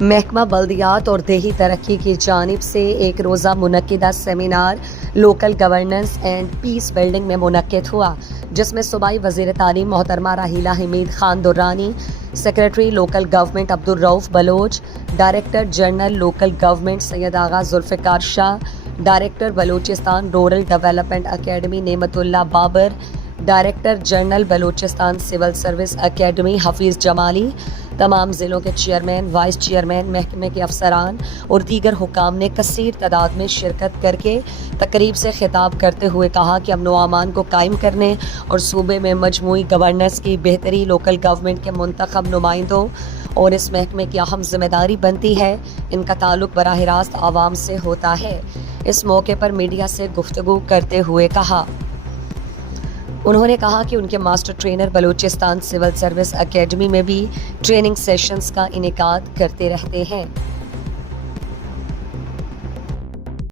محکمہ بلدیات اور دیہی ترقی کی جانب سے ایک روزہ منعقدہ seminar local governance and peace building میں منعقد ہوا، جس میں صوبائی وزیر تعلیم محترمہ Rahila Hameed Khan Durrani, secretary local government Abdul Rauf Baloch, director general local government Syed Agha Zulfiqar Shah, director Balochistan rural development academy Naimat Ullah Babar, director general Balochistan civil service academy Hafeez Jamali, تمام ضلعوں کے چیئرمین، وائس چیئرمین، محکمے کے افسران اور دیگر حکام نے کثیر تعداد میں شرکت کر کے تقریب سے خطاب کرتے ہوئے کہا کہ امن و امان کو قائم کرنے اور صوبے میں مجموعی گورننس کی بہتری لوکل گورنمنٹ کے منتخب نمائندوں اور اس محکمے کی اہم ذمہ داری بنتی ہے۔ ان کا تعلق براہ راست عوام سے ہوتا ہے۔ اس موقع پر میڈیا سے گفتگو کرتے ہوئے انہوں نے کہا کہ ان کے master trainer Balochistan civil service academy میں بھی ٹریننگ سیشنز کا انعقاد کرتے رہتے ہیں۔